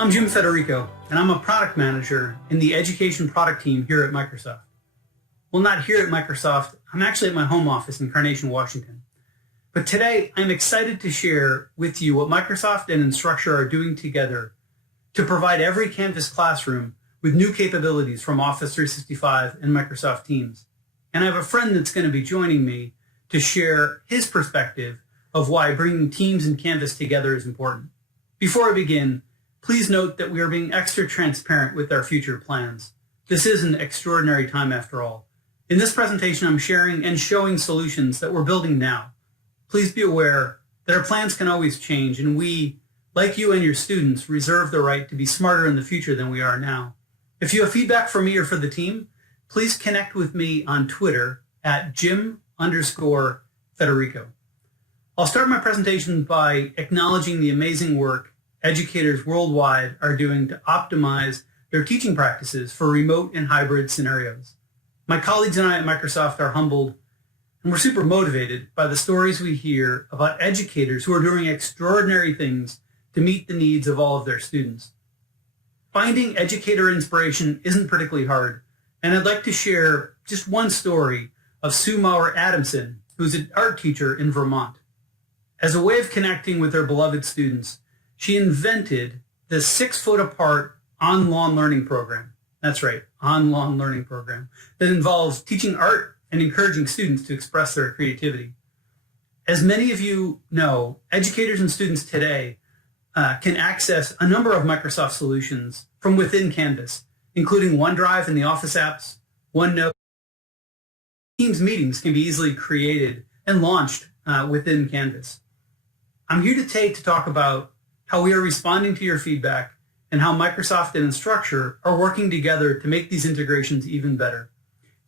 I'm Jim Federico, and I'm a product manager in the education product team here at Microsoft. Well, not here at Microsoft. I'm actually at my home office in Carnation, Washington. But today, I'm excited to share with you what Microsoft and Instructure are doing together to provide every Canvas classroom with new capabilities from Office 365 and Microsoft Teams. And I have a friend that's going to be joining me to share his perspective of why bringing Teams and Canvas together is important. Before I begin, please note that we are being extra transparent with our future plans. This is an extraordinary time after all. In this presentation, I'm sharing and showing solutions that we're building now. Please be aware that our plans can always change, and we, like you and your students, reserve the right to be smarter in the future than we are now. If you have feedback for me or for the team, please connect with me on Twitter at Jim_Federico. I'll start my presentation by acknowledging the amazing work educators worldwide are doing to optimize their teaching practices for remote and hybrid scenarios. My colleagues and I at Microsoft are humbled, and we're super motivated by the stories we hear about educators who are doing extraordinary things to meet the needs of all of their students. Finding educator inspiration isn't particularly hard, and I'd like to share just one story of Sue Maurer Adamson, who's an art teacher in Vermont. As a way of connecting with her beloved students, she invented the 6-foot-apart on-lawn learning program. That's right, on-lawn learning program that involves teaching art and encouraging students to express their creativity. As many of you know, educators and students today can access a number of Microsoft solutions from within Canvas, including OneDrive and the Office apps, OneNote. Teams meetings can be easily created and launched within Canvas. I'm here today to talk about how we are responding to your feedback and how Microsoft and Instructure are working together to make these integrations even better.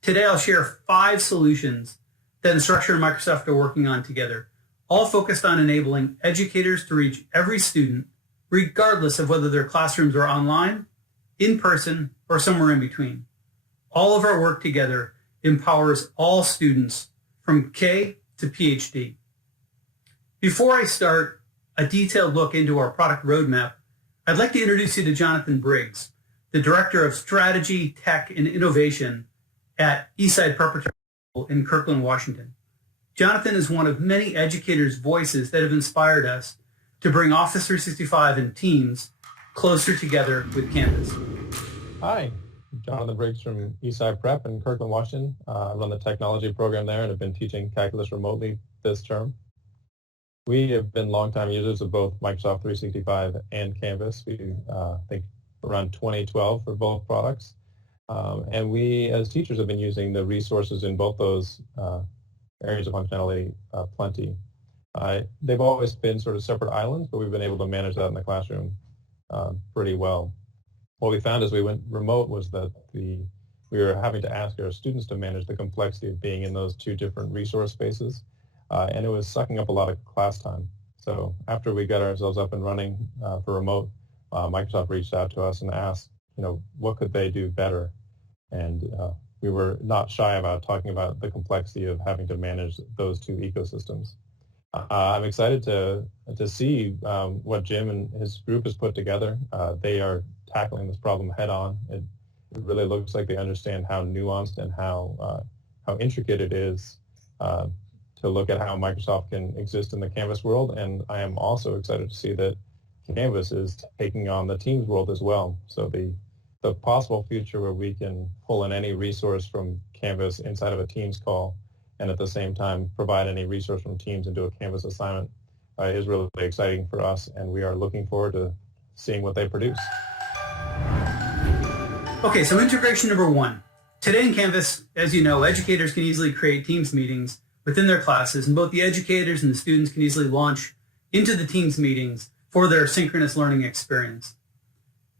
Today, I'll share 5 solutions that Instructure and Microsoft are working on together, all focused on enabling educators to reach every student, regardless of whether their classrooms are online, in person, or somewhere in between. All of our work together empowers all students from K to PhD. Before I start a detailed look into our product roadmap, I'd like to introduce you to Jonathan Briggs, the Director of Strategy, Tech, and Innovation at Eastside Preparatory School in Kirkland, Washington. Jonathan is one of many educators' voices that have inspired us to bring Office 365 and Teams closer together with Canvas. Hi, Jonathan Briggs from Eastside Prep in Kirkland, Washington. I run the technology program there and have been teaching calculus remotely this term. We have been longtime users of both Microsoft 365 and Canvas. We think around 2012 for both products. And we, as teachers, have been using the resources in both those areas of functionality plenty. They've always been sort of separate islands, but we've been able to manage that in the classroom pretty well. What we found as we went remote was that we were having to ask our students to manage the complexity of being in those 2 different resource spaces. And it was sucking up a lot of class time. So after we got ourselves up and running for remote, Microsoft reached out to us and asked, what could they do better? And we were not shy about talking about the complexity of having to manage those 2 ecosystems. I'm excited to see what Jim and his group has put together. They are tackling this problem head on. It really looks like they understand how nuanced and how intricate it is to look at how Microsoft can exist in the Canvas world, and I am also excited to see that Canvas is taking on the Teams world as well. So the possible future where we can pull in any resource from Canvas inside of a Teams call and at the same time provide any resource from Teams into a Canvas assignment is really exciting for us, and we are looking forward to seeing what they produce. Okay, so integration number 1. Today in Canvas, as you know, educators can easily create Teams meetings within their classes, and both the educators and the students can easily launch into the Teams meetings for their synchronous learning experience.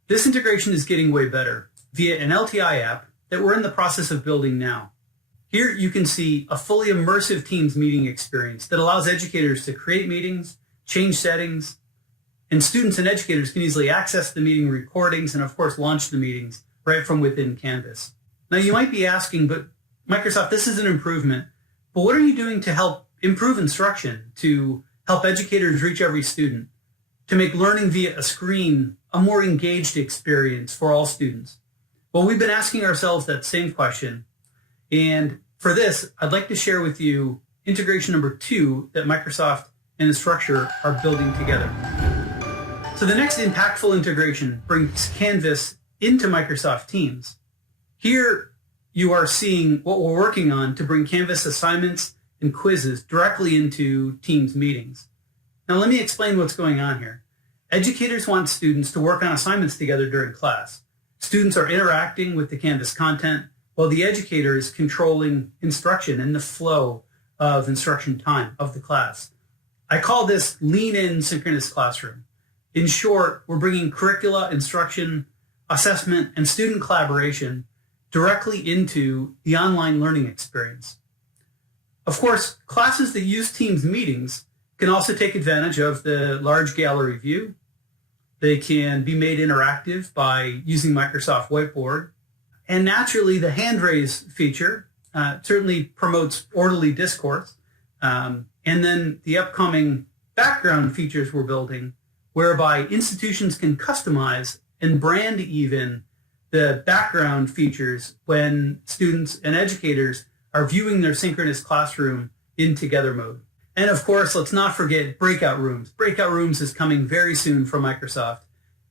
This integration is getting way better via an LTI app that we're in the process of building now. Here you can see a fully immersive Teams meeting experience that allows educators to create meetings, change settings, and students and educators can easily access the meeting recordings and of course launch the meetings right from within Canvas. Now you might be asking, but Microsoft, this is an improvement. But what are you doing to help improve instruction, to help educators reach every student? to make learning via a screen a more engaged experience for all students? Well, we've been asking ourselves that same question. And for this, I'd like to share with you integration number 2 that Microsoft and Instructure are building together. So the next impactful integration brings Canvas into Microsoft Teams. Here you are seeing what we're working on to bring Canvas assignments and quizzes directly into Teams meetings. Now let me explain what's going on here. Educators want students to work on assignments together during class. Students are interacting with the Canvas content while the educator is controlling instruction and the flow of instruction time of the class. I call this lean-in synchronous classroom. In short, we're bringing curricula, instruction, assessment, and student collaboration directly into the online learning experience. Of course, classes that use Teams meetings can also take advantage of the large gallery view. They can be made interactive by using Microsoft Whiteboard. And naturally, the hand raise feature certainly promotes orderly discourse. And then the upcoming background features we're building, whereby institutions can customize and brand even the background features when students and educators are viewing their synchronous classroom in together mode. And of course, let's not forget breakout rooms. Breakout rooms is coming very soon from Microsoft.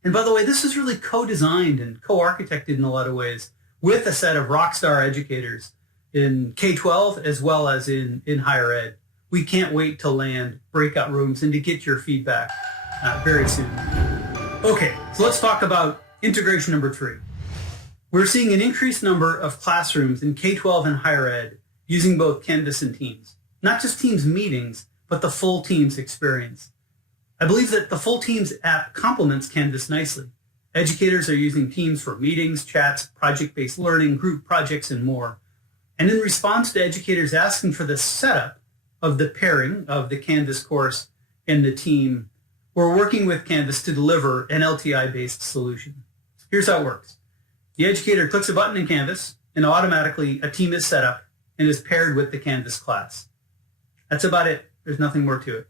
And by the way, this is really co-designed and co-architected in a lot of ways with a set of rockstar educators in K-12 as well as in higher ed. We can't wait to land breakout rooms and to get your feedback very soon. Okay, so let's talk about integration number 3. We're seeing an increased number of classrooms in K-12 and higher ed using both Canvas and Teams. Not just Teams meetings, but the full Teams experience. I believe that the full Teams app complements Canvas nicely. Educators are using Teams for meetings, chats, project-based learning, group projects, and more. And in response to educators asking for the setup of the pairing of the Canvas course and the team, we're working with Canvas to deliver an LTI-based solution. Here's how it works. The educator clicks a button in Canvas, and automatically a team is set up and is paired with the Canvas class. That's about it. There's nothing more to it.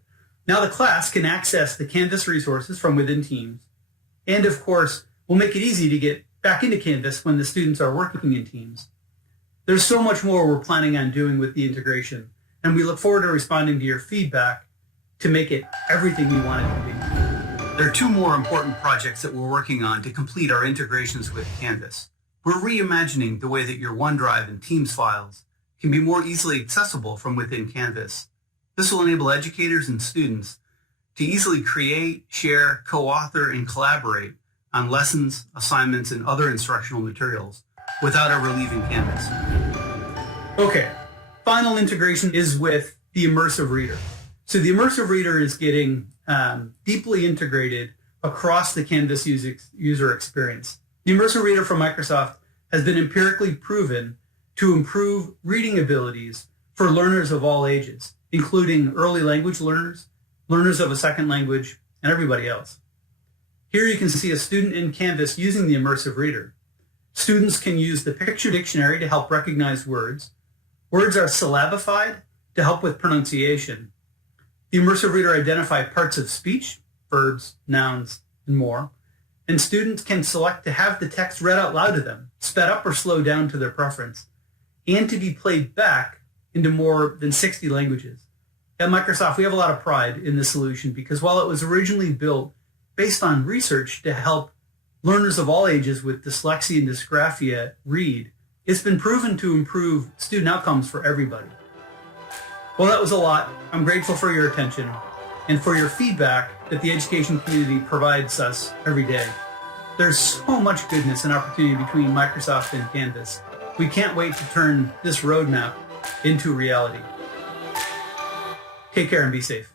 Now the class can access the Canvas resources from within Teams. And of course, we'll make it easy to get back into Canvas when the students are working in Teams. There's so much more we're planning on doing with the integration, and we look forward to responding to your feedback to make it everything you want it to be. There are 2 more important projects that we're working on to complete our integrations with Canvas. We're reimagining the way that your OneDrive and Teams files can be more easily accessible from within Canvas. This will enable educators and students to easily create, share, co-author, and collaborate on lessons, assignments, and other instructional materials without ever leaving Canvas. Okay, final integration is with the Immersive Reader. So the Immersive Reader is getting deeply integrated across the Canvas user experience. The Immersive Reader from Microsoft has been empirically proven to improve reading abilities for learners of all ages, including early language learners, learners of a second language, and everybody else. Here you can see a student in Canvas using the Immersive Reader. Students can use the picture dictionary to help recognize words. Words are syllabified to help with pronunciation. The Immersive Reader identifies parts of speech, verbs, nouns, and more. And students can select to have the text read out loud to them, sped up or slowed down to their preference, and to be played back into more than 60 languages. At Microsoft, we have a lot of pride in this solution because while it was originally built based on research to help learners of all ages with dyslexia and dysgraphia read, it's been proven to improve student outcomes for everybody. Well, that was a lot. I'm grateful for your attention and for your feedback that the education community provides us every day. There's so much goodness and opportunity between Microsoft and Canvas. We can't wait to turn this roadmap into reality. Take care and be safe.